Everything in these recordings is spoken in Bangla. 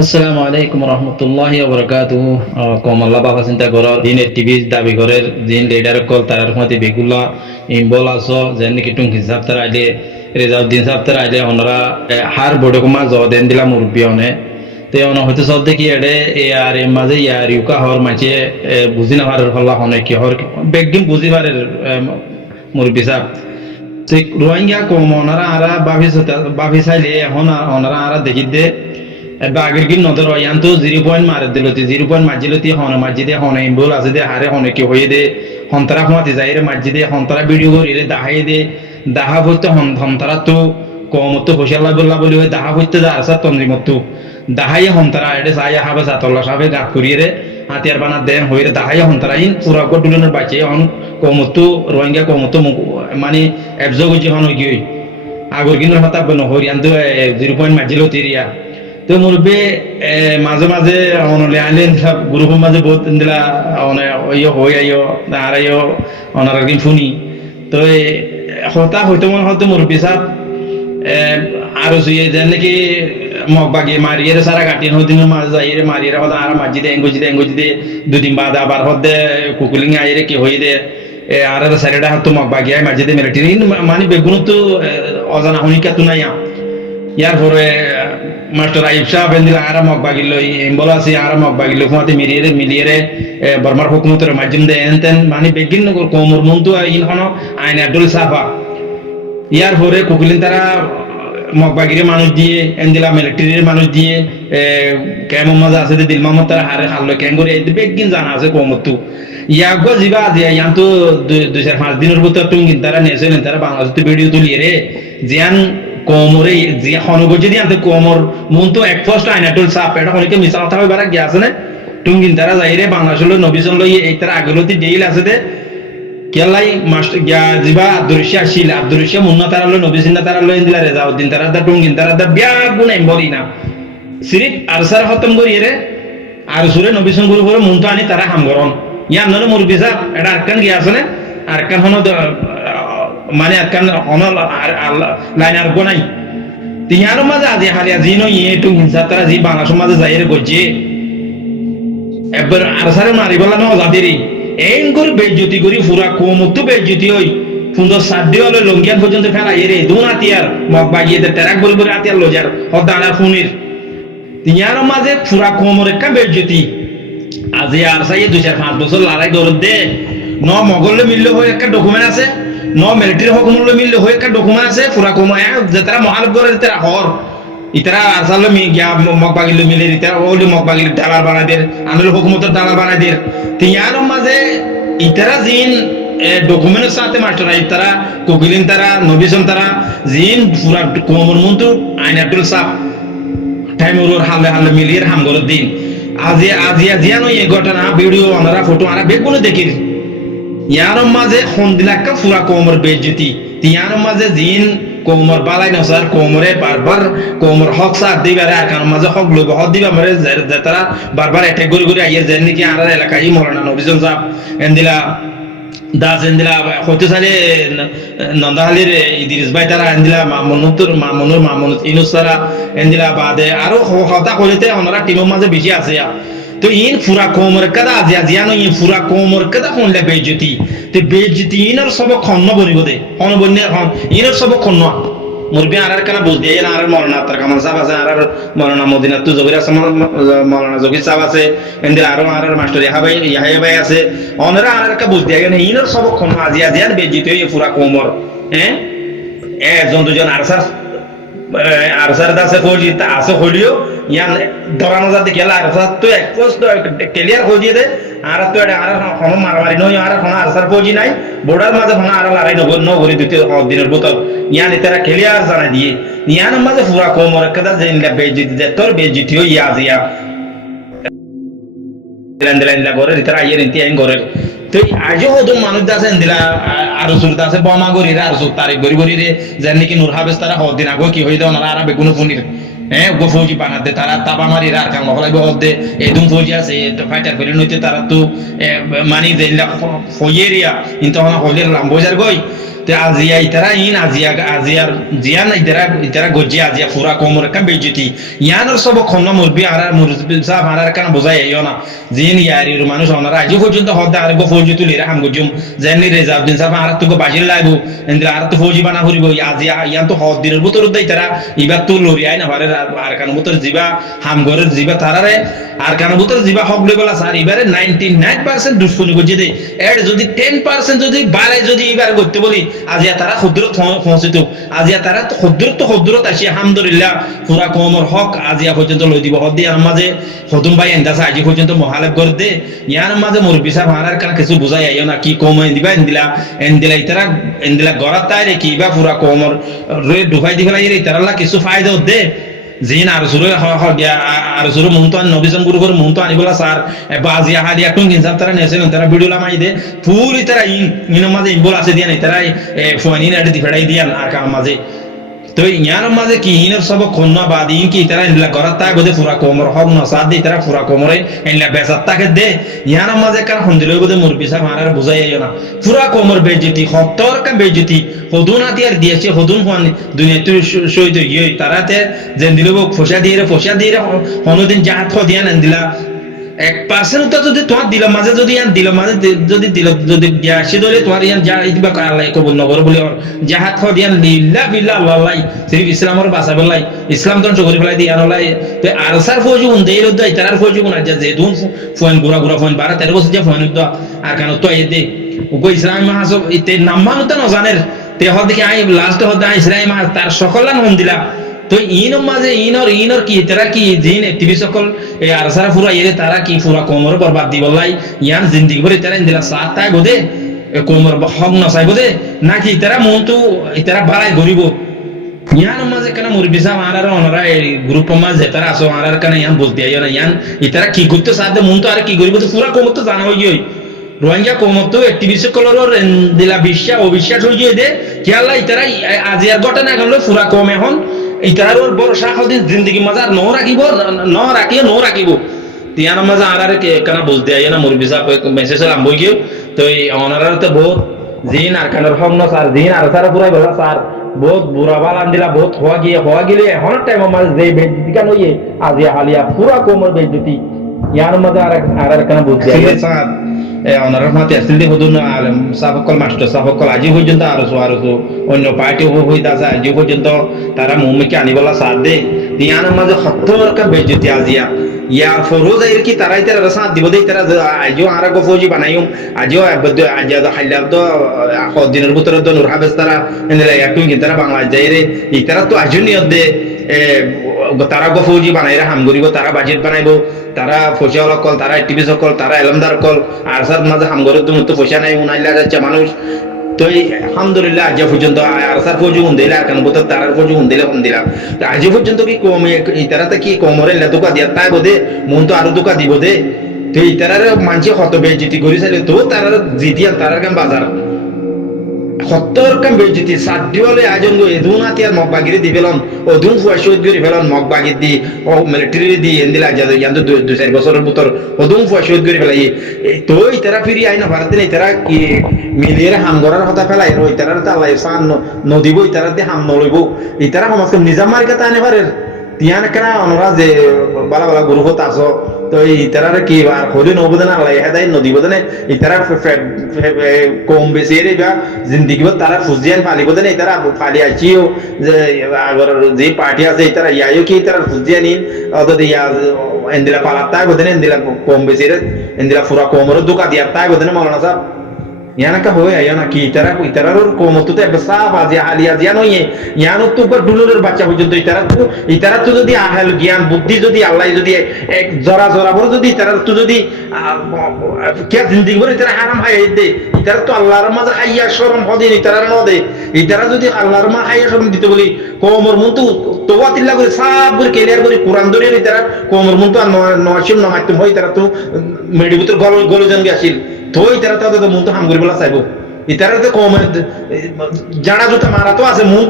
আসসালামু আলাইকুম রহমতুল্লাহি ওয়া বারাকাতুহু। কমল্লা বাবা চিন্তা করো দিন টিভি দাবি করে দিন লিডার কল তারার মধ্যে বেগুলা ইম্বল আছো যেন নাকি টুং হিসাব তারা আইলে রেজাল্ট দিন হিসাব তারা আইলে ওনারা হার বড় কুমা জ দেন দিলা মুরব্বী অনে তে অন হয়তো সব দেখি এডে এ আর এর মাঝে ইয়ার ইউকা হর মাঝে বুঝি না পারে হল্লা হনে কি হর বেগিন বুঝি পারে মুরব্বী সাহেব তো রোহিঙ্গা কম ওনারা আরা বাফি চাইলে এখন ওনারা আরা দেখি দে এবার আগের কি নজর হয় তো 0 পয়েন্ট মারে দিল 0 পয়েন্ট মারজিলতি হনে মারজিদে হনে ইম্বুল আছে দে হারে হনে কি হয়ে দে হন্তরা খোয়াতে যাই রে মারজিদে হন্তরা ভিডিও করি রে দাহাই দে দাহা হইতে হন্তরা তো কমতো হোশাল্লাহ বল্লা বলি হয় দাহা হইতে যা আসা তন্দ্রি মতো দাহাই হন্তরা এডে সাইয়া হাবে সাতল্লা সাবে গাত করিয়ে রে হাতিয়ার বানা দেন হয়ে রে দাহাই হন্তরা ইন পুরা গডুলনের বাঁচে হন কমতো রোহিঙ্গা কমতো মানে এবজগজি হন গিয়ে আগর কিন্তু হতাব নহরিয়ান তো 0 পয়েন্ট মারজিল তিরিয়া তো মুরব্বী মাঝে মাঝে অনলে আইলেন সব গ্রুপের মাঝে বহুত দিলা অনে ইয়ে হই আইও আর আইও অনার একদিন শুনি তো হতা হয়তো মনে হয়তো মুরব্বী সাহেব আরো সুইয়ে যেন নাকি মগ বাগিয়ে মারিয়ে সারা কাটিয়ে হদিন মাঝে যাইয়ে মারিয়ে হদা আর মাঝিদে এঙ্গুজিদে 2 দিন বাদ আবার হদে কুকুলিং আইরে কি হই দে আর সাইডটা হতো মগ বাগিয়ে মাঝিদে মিলিটারি মানে বেগুন তো অজানা হনিকা তো নাই ইয়ার পরে মাস্টার আইব সাহেব এন্দিলা আরা মগ বাগিল এম্বল আছে আরা মগ বাগিল ফুয়াতে মিলিয়ে বর্মার হুকুমতের মাধ্যম দে এনতেন মানে বেগিন কোমর মন্তু ইন হন আইন আব্দুল সাফা ইয়ার পরে কুকুলিন তারা মগ বাগিরে মানুষ দিয়ে এন্দিলা মিলিটারির মানুষ দিয়ে কেমন মজা আছে দিল মাহমদ তারা হারে হারলো কেন করে বেগিন জানা আছে কোমরতু ইয়াগো জিবা দিয়া ইয়ান তো 2-5 দিনের ভিতর টুঙ্গিন তারা নেছেন তারা বাংলাদেশে ভিডিও তুলিয়ে রে জিয়ান কোমরে যে হনগো যদি আনতে কোমর মন তো এক ফার্স্ট আইনাটুল সাপ এটা অনেকে মিছা কথা হইবার গিয়ে আছে না টুঙ্গিন তারা যাইরে বাংলাদেশের নবীজন লই এই তারা আগলতি ডেইল আছে দে কেলাই মাস্টার গিয়া জিবা আব্দুর রশিদ মুন্না তারা লই নবীজিনা তারা লই দিলা রেজাউদ্দিন তারা দা টুঙ্গিন তারা দা বিয়া গুণ এমবরি না সিরিফ আরসার খতম করি রে আর সুরে নবীজন গুরু করে মন তো আনি তারা হামগরন ইয়ান নলে মুরব্বি সাহেব এটা আরকান গিয়া আছে না আরকান হন মানে আরকান হন লাইন আর গোনাই তিহার মাঝে আজি হারিয়া জি নই এটু হিংসা তারা জি বাংলা সমাজে যাইরে গজে এবার আরসারে মারি বলা না যাদেরই এই করে বেজ্জতি করি পুরা কোমতো বেজ্জতি হই সুন্দর সাধ্য হলো লঙ্গিয়ান পর্যন্ত ফেলাই রে দুন আতিয়ার মগ বাগিয়ে দে তেরাক বলি বলে আতিয়ার লজার হদানার ফুনির তিহার মাঝে পুরা কোমর একটা বেজ্জতি আজি আর সাই 2-5 বছর লড়াই দৌড় দে ন মগলে মিললে হয়ে একটা ডকুমেন্ট আছে ন মিলিটারি হকুমলে মিললে হয়ে একটা ডকুমেন্ট আছে পুরা কোমা যে তারা মহালব করে তারা হর ইতারা আরসালে মি গিয়া মগ বাগিলে মিলে ইতারা ওলি মগ বাগিলে দালাল বানাই দের আনল হুকুমতের দালাল বানাই দের তিয়ার মাঝে ইতারা জিন ডকুমেন্টের সাথে মাস্টার ইতারা কোকিলিন তারা নবিসন তারা জিন পুরা কোমর মন্তু আইন আব্দুল সাহ টাইমুর হালে মিলিয়ে হামগর দিন আজিয়ানো এই ঘটনা ভিডিও ওনারা ফটো আরা বেগুনে দেখির ইয়ার মাঝে হন্দিলাক্কা ফুরা কোমর বেজ্জতি তিয়ার মাঝে জিন কোমর বালাই নসার কোমরে বারবার কোমর হক সার দিবারে আকার মাঝে হক লইব হক দিবা মরে তারা বারবার অ্যাটাক করে আইয়ে যেন নাকি আর এলাকায় মরানা নবিজন সাহেব এন্দিলা দাস এন্দিলা হতে সালে নন্দাহালির ইদ্রিস ভাই তারা এন্দিলা মামুনুর ইনুস তারা এন্দিলা বাদে আরো হতা কইতে ওনারা টিমের মাঝে বেশি আছে তো ইন ফুরা কোমর কাদা আজিয়ানো ইন ফুরা কোমর কাদা কোনলে বেজতি তে বেজতি ইনর সব খন্ন বনিব দে হন বন্নে হন ইনর সব খন্ন মুরবি আরার কানা বুঝ দিয়ে আর মরনা তার কামান সাহেব আছে আর মরনা মদিনা তু জবির আছে মরনা জগি সাহেব আছে এন্দির আর মাস্টার ইয়াহাই ভাই আছে অনরা আর কা বুঝ দিয়ে গেনে ইনর সব খন্ন আজিয়ান বেজতি এই ফুরা কোমর একজন দুজন আরসার দাসে ফৌজি তা আছে হলিও ইয়ান দরানো যাতে গেলা আরসার তো এক পোস্ট ক্লিয়ার হয়ে দে আর তো আর কোন মারামারি নয় আর কোন আরসার ফৌজি নাই বর্ডার মাঝে কোন আর লড়াই ন করে দিতে দিনের বোতল ইয়ান এটারা ক্লিয়ার জানা দিয়ে ইয়ান মাঝে পুরা কোমর কাদা জেনলা বেজিত দে তোর বেজিত হই আজিয়া দিলা করে এটারা আইয়ে নিতে আইন করে তো আজও হতো মানুষ আছে দিলা আর সুরতা আছে বমা গরি আর সুর তারিখ গরি রে যেন নাকি নূর হাবেস তারা হদিন আগো কি হই দাও না আর বেগুন ফুনির গো ফৌজি বানাতে তারা তাবা মারি আর কাম হলাইব হদে এদুম ফৌজি আছে ফাইটার করে নইতে তারা তো মানি দেলা ফয়েরিয়া কিন্তু হনা হলের লাম্বোজার গই তে আজিয়া ইতারা আজিয়ার জিয়ান ইতারা গজি আজিয়া পুরা কোমর কাম বেজতি ইয়ানোর সব খন্ন মুরবি আর মুরবি সাহ আর কান বোঝাই আইও না জিন ইয়ারির মানুষ ওনারা আজ পর্যন্ত হদা আর গো ফৌজি তুলি হাম গজুম জানি রেজাউদ্দিন সাহ আর তো বাজিল লাগবো এন্দ্রা আর তো ফৌজি বানা হরিব আজিয়া ইয়ান তো হদ দিনের ভিতর দেই তারা ইবা তো লরি আই না পারে আর কান ভিতর জিবা হাম ঘরের জিবা তারারে আর কান ভিতর জিবা হক লেভেল আছে আর এবারে 99% দুশ্মনী গজি দেই এর যদি 10% যদি বাড়াই যদি এবার করতে বলি আজিয়া তারা ক্ষুদ্রত পৌঁছিত আজিয়া তারা ক্ষুদ্রত আসি আলহামদুলিল্লাহ পুরা কোমর হক আজিয়া পর্যন্ত লই দিব হদ দিয়ে মাঝে হদুম ভাই এন্দাসা আজি পর্যন্ত মহালেব করে দে ইয়ার মাঝে মুরব্বি সাহেব হারার কারণ কিছু বুঝাই আইও না কি কম দিবা এন্দিলা ইতারা এন্দিলা গড়াত তাই রে কি বা পুরা কোমর রে ডুবাই দিবেলা ইতারাল্লা কিছু ফায়দা দে জিন আর সুরে আর সুরে মুহতান নবিসম গুরু করে মুহতান আনিবলা স্যার বাজি হালি একটু ইনসাফ তারা নেছেন তারা ভিডিও লামাই দে পুরি তারা ইন মাঝে ইনবল আছে দিয়া নাই তারা ফোয়ানি না দি ফেড়াই দিয়ান আর কাম মাঝে তো ইয়ার মাঝে কি ইনের সব খন্না বাদ ইন কি তারা ইনলা গরাত তাই বদে পুরা কোমর হক না সাদ দি তারা পুরা কোমরে ইনলা বেসাত তাকে দে ইয়ার মাঝে কার হন্দিলে বদে মুরবি সাহেব মারার বুঝাই আইও না পুরা কোমর বেজতি হত্তর কা বেজতি হদুনা তিয়ার দিয়েছে হদুন হন দুনিয়াতে শহীদ হই তারাতে যেন দিল ফসা দিয়ে হনদিন জাহাত দিয়ান দিলা 1% তো যদি তোমার দিল মাঝে যদি ইয়ান দিল মাঝে যদি দিল যদি সে দলে তোমার ইয়ান যা ইতবা আল্লাহ কবুল নগর বলে জাহাত দিয়ান লিল্লাহ বিল্লাহ আল্লাহ সিরিফ ইসলামের বাসা বলাই ইসলাম ধ্বংস করে ফেলাই দিয়ে আল্লাহ তো আরসার ফৌজি উন দেই রদ তারার ফৌজি উন আজ যে দুন ফোন গুরা 12 বছর যে ফোন তো আর কেন তো এই দে ওগো ইসলাম মাহাসব ইতে নাম্মানো তো না জানের তে হদ কি আই লাস্ট হদ ইসলাম মাহ তার সকলান হন দিলা তো ইনর মাঝে ইনর কি তারা কি জিন টিভি সকল এই আরসারা পুরা ইয়ে তারা কি পুরা কোমর বরবাদ দি বলাই ইয়ান জিন্দেগি ভরে তারা ইন্দিলা সাত তাই বোধে কোমর হক নসাই বোধে নাকি তারা মন তো তারা বাড়াই গরিব ইয়ান মাঝে কেন মুরবি সাহেব আনার ওনারা এই গ্রুপ মাঝে তারা আসো আনার কেন ইয়ান বলতে আইও না ইয়ান ইতারা কি করতে সাথে মন তো আর কি গরিব তো পুরা কোমর তো জানা হই গই রোহিঙ্গা কোমর তো টিভি সকলের দিলা অবিশ্বাস হই গিয়ে দে কি আল্লাহ ইতারা আজিয়ার ঘটনা গেল পুরা কম এখন ইতার বড় শাহদিন জিন্দগি মাজার ন রাখিব তিয়ার মাঝে আর কেন বলতে আই না মুরবি সাহেব মেসেজ বই গিয়ে তো এই অনারার তো বহুত জিন আর কানের হক ন স্যার জিন আর সারা পুরাই বলা স্যার বহুত বুড়া বাল আন্দিলা বহুত হওয়া গেলে এখন টাইম মাঝে যে বেজ্জতি কেন ইয়ে আজিয়া হালিয়া পুরা কোমর বেজ্জতি ইয়ার মাঝে আর কেন বলতে আই স্যার ওনারা মাতে আসলে হদুন আলম সাফকল মাস্টার সাফকল আজি পর্যন্ত আরো অন্য পার্টি হইতে আছে আজি পর্যন্ত তারা মুমিকে আনিবলা সাথ দে ইয়ার মাঝে 70 কা বেজতি আজিয়া ইয়া ফরোজ এর কি তারাই তারা সাথ দিব দেই তারা আজও আর গো ফৌজি বানাইম আজও আজও হাইলাব তো দিনের ভিতরে তো নূর হাবেস তারা এনে একটু কি তারা বাংলাদেশ যাই রে এই তারা তো আজও নিয়ত দে তারা গো ফৌজি বানাইরা হাম গরিব তারা বাজেট বানাইবো তারা পয়সা কল তারা টিভি সকল তারা এলমদার কল আর সার মাঝে হাম গরিব তো পয়সা নাই উনাইলা যাচ্ছে মানুষ তো আলহামদুলিল্লাহ আজ পর্যন্ত আর সার ফৌজি উন দিলা কেন বলতো তারার ফৌজি উন দিলাম আজ পর্যন্ত কি কম তারাতে কি কমরে দোকা দিয়া তাই বোধে মন তো আরো দোকা দিব দে তো এই তারার মানুষ হত বেজিতি করি চাইলে তো তারার জিতিয়া তারার কেন বাজার 70 কাম বেজিতি সাত দিওলে আজন গো এদুন আতিয়ার মগবাগিরি দি ফেলন ওদুন ফুয়া শহীদ গরি ফেলন মগবাগির দি ও মিলিটারি দি এন্দিলা যা ইয়ান্ত 2-4 বছরের ভিতর ওদুন ফুয়া শহীদ গরি ফেলাই তো ইতারা ফিরি আইনা ভারতে ইতারা কি মিলিয়ে হাম গরার কথা ফেলাই ওই তারার তা আল্লাহ সান নদীব ইতারা দি হাম নলইব ইতারা সমাজকে নিজাম মার্কা তানে পারে তিয়ান কেনা অনরা যে বালা গ্রুপত আসো তো ইতারারে কি আর হলি নবদনা আল্লাহ হেদায় নদী বদনে ইতারা কম বেশি রে বা জিন্দেগি তারা ফুজিয়ান ফালি বদনে ইতারা ফালি আছিও যে আগর যে পার্টি আছে ইতারা ইয়ায়ো কি ইতারা ফুজিয়ানি অদে ইয়া এন্দিলা পালাতা বদনে এন্দিলা কম বেশি রে এন্দিলা পুরা কমর দুকা দিয়া তাই বদনে মাওলানা সাহেব ইয়ানাকা হয় আয়ানা কি ইতারার কোমতো তো একটা সাফ আজি আলিয়া জিয়া নয় ইয়ানো তো ডুলুরের বাচ্চা পর্যন্ত ইতারা তো যদি আহেল জ্ঞান বুদ্ধি যদি আল্লাহ যদি এক জরা বড় যদি ইতারা তো যদি কে জিন্দেগি ভরে ইতারা হারাম হাই দে ইতারা তো আল্লাহর মাঝে খাইয়া শরম হদিন ইতারা ন দে ইতারা যদি আল্লাহর মা খাইয়া শরম দিতে বলি কোমর মন তো তোয়াতিল্লা করে সাফ করে ক্লিয়ার করে কোরআন ধরে ইতারা কোমর মন তো নয়শিম নমাইতুম হয় ইতারা তো মেডিবুতর গলজন গেছিল তো ইতারা তো মন তো হাম করে বলা চাইবো ইতারা তো কম জানা জুতা মারা তো আছে মন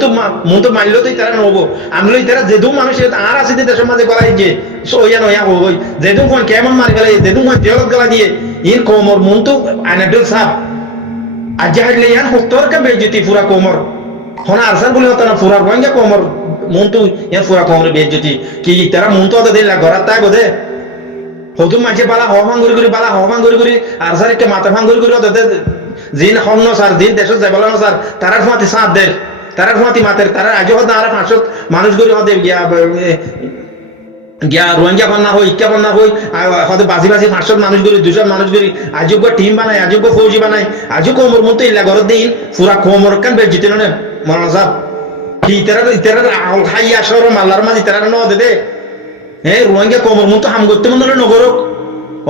তো মারলেও তো ইতারা নবো আমলো ইতারা যেদু মানুষ আর আছে দেশের মাঝে গলাই যে সইয়া নয়া হই যেদু কোন কেমন মারি গেলে যেদু কোন দেলত গলা দিয়ে ইন কোমর মন তো আইনাডল সাপ আজ হাইলে ইয়ান হত্তর কা বেজতি পুরা কোমর হনা আরসার বলে হতো না পুরা রোহিঙ্গা কোমর মন তো ইয়ান পুরা কোমর বেজতি কি তারা মন তো দিল গড়া তাই বোধে হতুম মাঝে বালা হওয়ান গুরি বালা হওয়ান গুরি আরসার একটা মাথা ভাঙ গুরি ওদের জিন হন্ন স্যার দিন দেশ যাবালানো স্যার তারার ফাঁতি সাঁত দেয় তারার ফাঁতি মাতের তারা আজ হতো আর 500 মানুষ গুরি হতে গিয়া গিয়া রোহিঙ্গা বান্না হই ইকা বান্না হই হয়তো বাজি 500 মানুষ গুরি 200 মানুষ গুরি আজব টিম বানায় আজব ফৌজি বানায় আজও কোমর মতো ইল্লা ঘর দিন পুরা কোমর কান বেজিতে না মরানা সাহেব কি ইতারা হাইয়া শহর মাল্লার মাঝে তারা ন দে হ্যাঁ রোহিঙ্গা কোমর মতো হাম করতে মনে হলো নগরক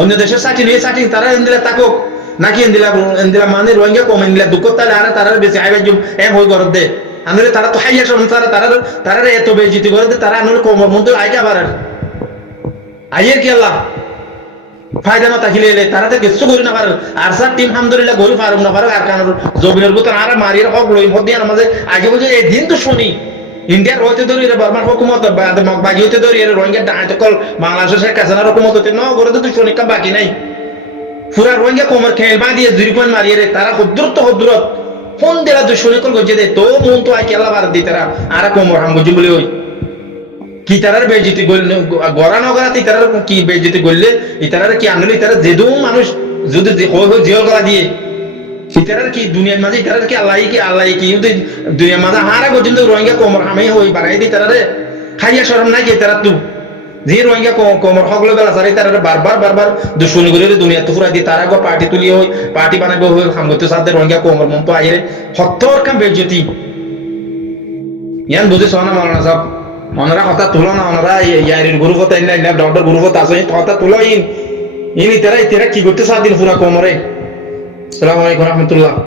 অন্য দেশের সাথে নিয়ে সাথে তারা এন্দিলা তাকক নাকি এন্দিলা মানে রোহিঙ্গা কম এন্দিলা দুঃখ তাহলে আর তারা বেশি আইবে হই ঘর দে আনলে তারা তো হাইয়া শহর তারা এত বেজিতি করে দে তারা আনলে কোমর মতো আইকা বাড়ার আইয়ের কি আল্লাহ ফায়দা না তাকিলে এলে তারা তো কিছু করি না পারে আর স্যার টিম আলহামদুলিল্লাহ গরি পারুম না পারে আর কারণ জবিনের ভিতর আর মারির হক লই মধ্যে আমাদের আগে বলছে এই দিন তো শুনি ইন্ডিয়ার হইতে ধরি বার্মার হুকুমত বাকি হইতে ধরি রোহিঙ্গা ডাহাতে কল বাংলাদেশের শেখ হাসিনার হুকুমত হতে ন করে তো শুনি কাম বাকি নাই পুরা রোহিঙ্গা কোমর খেলবা দিয়ে জুরিপান মারিয়ে তারা হদ্রত ফোন দিলা দুশ্মনী কল গজে দে তো মন তো আই কেলা বার দি তারা আর কোমর হাম বুঝি বলে ওই কি তারার বেজিতি গড়া নগরাতে তারার কি বেজিতি করলে ইতারার কি আনলে ইতারা যেদু মানুষ যদি জিয়ল গলা দিয়ে ইতারার কি দুনিয়ার মাঝে ইতারার কি আল্লাহ কি দুনিয়ার মাঝে হারা পর্যন্ত রোহিঙ্গা কোমর হামে হই বাড়াই দি তারারে খাইয়া শরম নাই কি তারা তু যে রোহিঙ্গা কোমর হকলে বেলা সারি তারা বারবার দুশ্মনী করে দুনিয়া তো পুরা দিয়ে তারা গো পার্টি তুলি হই পার্টি বানাবে হই হামগতে সাথে রোহিঙ্গা কোমর মন তো আইরে হত্তর কাম বেজিতি ইয়ান বুঝে সোনা মাওলানা সাহেব ওনারা কথা তুলো না ওনারা ইয়ারির গুরু কথা ইন ডক্টর গুরু কথা আছে কথা তুলো ইন ইতারা কি করতে সাত দিন পুরা কোমরে আসসালামু আলাইকুম রহমতুল্লাহ